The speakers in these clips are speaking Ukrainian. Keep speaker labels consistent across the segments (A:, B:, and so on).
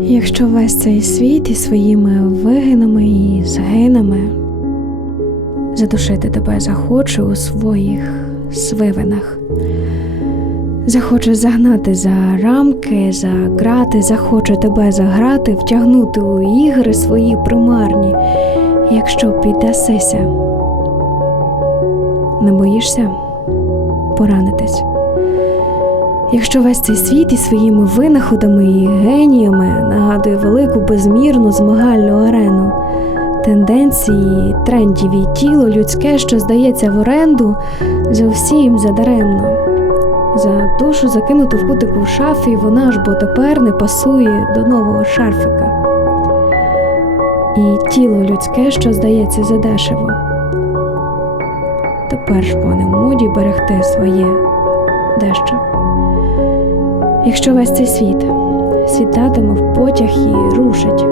A: Якщо весь цей світ із своїми вигинами і згинами задушити тебе захоче у своїх свивинах, захоче загнати за рамки, за грати, захоче тебе заграти, втягнути у ігри свої примарні, якщо піддасися, не боїшся поранитись. Якщо весь цей світ із своїми винаходами і геніями нагадує велику безмірну змагальну арену, тенденції, трендів і тіло людське, що здається в оренду, зовсім задаремно. За душу закинуту в кутику в шафі, вона ж бо тепер не пасує до нового шарфика. І тіло людське, що здається задешево. Тепер ж бо не в моді берегти своє дещо. Якщо весь цей світ світатиме в потяг і рушить,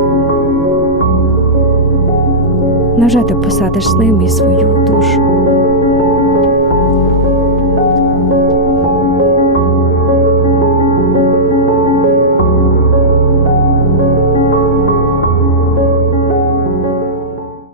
A: невже ти посадиш з ним і свою душу?